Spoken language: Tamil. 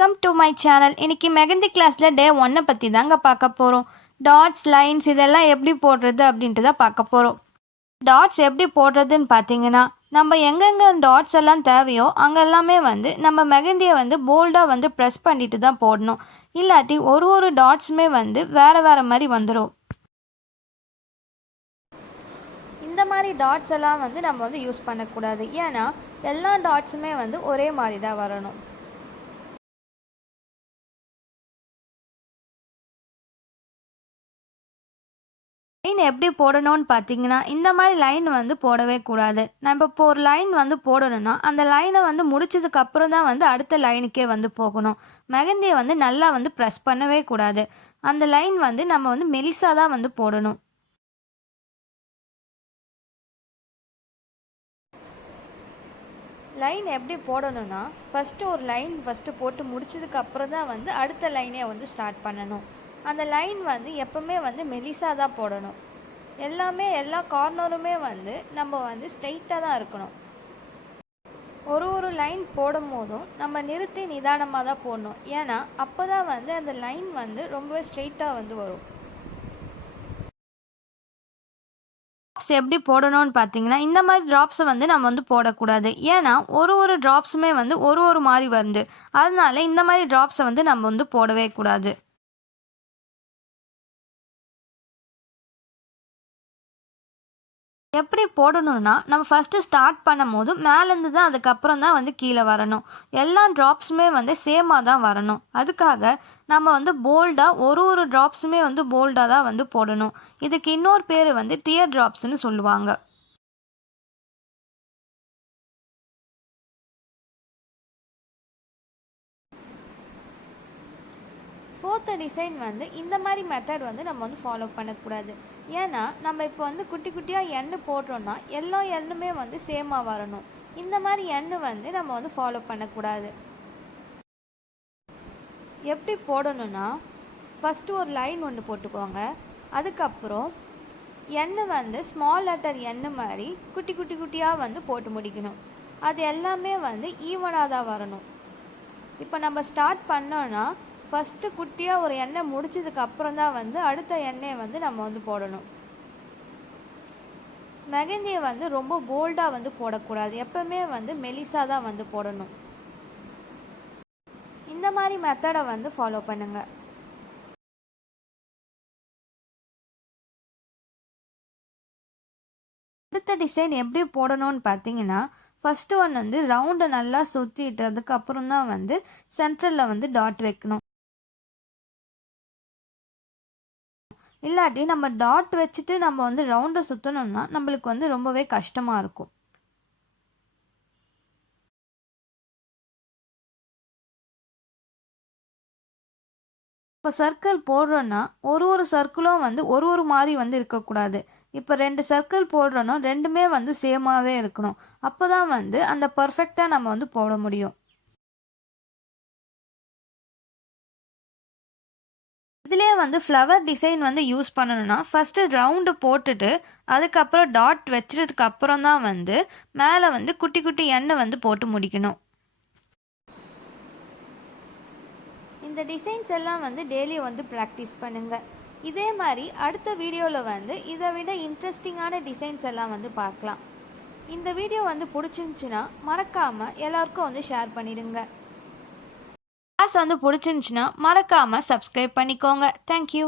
Welcome to my channel. இன்னைக்கு மெகந்தி கிளாஸில் டே 1 பற்றி தாங்க பார்க்க போகிறோம். டாட்ஸ், லைன்ஸ் இதெல்லாம் எப்படி போடுறது அப்படின்ட்டு தான் பார்க்க போகிறோம். டாட்ஸ் எப்படி போடுறதுன்னு பார்த்தீங்கன்னா, நம்ம எங்கெங்கே டாட்ஸ் எல்லாம் தேவையோ அங்கே எல்லாமே நம்ம மெகந்தியை போல்டாக ப்ரெஸ் பண்ணிட்டு தான் போடணும். இல்லாட்டி ஒரு டாட்ஸுமே வேறு வேறு மாதிரி வந்துடும். இந்த மாதிரி டாட்ஸ் எல்லாம் நம்ம யூஸ் பண்ணக்கூடாது. ஏன்னா எல்லா டாட்ஸுமே ஒரே மாதிரி தான் வரணும். லைன் எப்படி போடணும்னு பார்த்தீங்கன்னா, இந்த மாதிரி லைன் போடவே கூடாது. நம்ம இப்போ ஒரு லைன் போடணும்னா அந்த லைனை முடிச்சதுக்கு அப்புறம் தான் அடுத்த லைனுக்கே போகணும். மெகந்தியை நல்லா ப்ரெஸ் பண்ணவே கூடாது. அந்த லைன் நம்ம மெலிசாக தான் போடணும். லைன் எப்படி போடணும்னா, ஃபஸ்ட்டு ஒரு லைன் போட்டு முடிச்சதுக்கு அப்புறம் தான் அடுத்த லைனே ஸ்டார்ட் பண்ணணும். அந்த லைன் எப்பவுமே மெலிசாக தான் போடணும். எல்லா கார்னருமே நம்ம ஸ்ட்ரெயிட்டாக தான் இருக்கணும். ஒரு லைன் போடும் போதும் நம்ம நிறுத்தி நிதானமாக தான் போடணும். ஏன்னா அப்போ தான் அந்த லைன் ரொம்பவே ஸ்ட்ரெயிட்டாக வரும். ட்ராப்ஸ் எப்படி போடணும்னு பார்த்தீங்கன்னா, இந்த மாதிரி ட்ராப்ஸை நம்ம போடக்கூடாது. ஏன்னா ஒரு ட்ராப்ஸுமே ஒரு மாதிரி வருது. அதனால இந்த மாதிரி ட்ராப்ஸை நம்ம போடவே கூடாது. எப்படி போடணும்னா, நம்ம ஃபஸ்ட்டு ஸ்டார்ட் பண்ணும் போது மேலேருந்து தான் அதுக்கப்புறம் தான் கீழே வரணும். எல்லா ட்ராப்ஸுமே சேமாக தான் வரணும். அதுக்காக நம்ம போல்டாக ஒரு ட்ராப்ஸுமே போல்டாக தான் போடணும். இதுக்கு இன்னொரு பேர் டியர் ட்ராப்ஸ்னு சொல்லுவாங்க. ஃபோர்த்து டிசைன் இந்த மாதிரி மெத்தட் நம்ம ஃபாலோ பண்ணக்கூடாது. ஏன்னா நம்ம இப்போ குட்டி குட்டியாக எண்ணு போடுறோன்னா எல்லா எண்ணுமே சேமாக வரணும். இந்த மாதிரி எண்ணு நம்ம ஃபாலோ பண்ணக்கூடாது. எப்படி போடணும்னா, ஃபஸ்ட்டு ஒரு லைன் ஒன்று போட்டுக்கோங்க. அதுக்கப்புறம் எண்ணு ஸ்மால் லெட்டர் எண்ணு மாதிரி குட்டி குட்டியாக போட்டு முடிக்கணும். அது எல்லாமே ஈவனாக தான் வரணும். இப்போ நம்ம ஸ்டார்ட் பண்ணோன்னா ஃபஸ்ட்டு குட்டியாக ஒரு எண்ணெய் முடிச்சதுக்கு அப்புறம் தான் அடுத்த எண்ணெயை நம்ம போடணும். மெகந்தியை ரொம்ப போல்டாக போடக்கூடாது. எப்பவுமே மெலிசாக தான் போடணும். இந்த மாதிரி மெத்தடை ஃபாலோ பண்ணுங்க. அடுத்த டிசைன் எப்படி போடணும்னு பார்த்தீங்கன்னா, ஃபஸ்ட்டு ஒன் ரவுண்டை நல்லா சுற்றிட்டு அதுக்கப்புறம் தான் சென்டரில் டாட் வைக்கணும். இல்லாட்டி நம்ம டாட் வச்சுட்டு நம்ம ரவுண்டை சுற்றணும்னா நம்மளுக்கு ரொம்பவே கஷ்டமாக இருக்கும். இப்போ சர்க்கிள் போடுறோன்னா ஒரு சர்க்கிளும் ஒரு மாதிரி இருக்கக்கூடாது. இப்போ 2 சர்க்கிள் போடுறோன்னா ரெண்டுமே சேமாகவே இருக்கணும். அப்போ தான் அந்த பர்ஃபெக்டாக நம்ம போட முடியும். இதிலே ஃப்ளவர் டிசைன் யூஸ் பண்ணணும்னா ஃபஸ்ட்டு ரவுண்டு போட்டுட்டு அதுக்கப்புறம் டாட் வச்சதுக்கு அப்புறம் தான் மேலே குட்டி குட்டி எண்ணெய் போட்டு முடிக்கணும். இந்த டிசைன்ஸ் எல்லாம் டெய்லி ப்ராக்டிஸ் பண்ணுங்கள். இதே மாதிரி அடுத்த வீடியோவில் இதை விட இன்ட்ரெஸ்டிங்கான டிசைன்ஸ் எல்லாம் பார்க்கலாம். இந்த வீடியோ பிடிச்சிருந்துச்சுன்னா மறக்காமல் எல்லாருக்கும் ஷேர் பண்ணிடுங்க. கிளாஸ் பிடிச்சிருந்துச்சுன்னா மறக்காமல் சப்ஸ்கிரைப் பண்ணிக்கோங்க. தேங்க்யூ.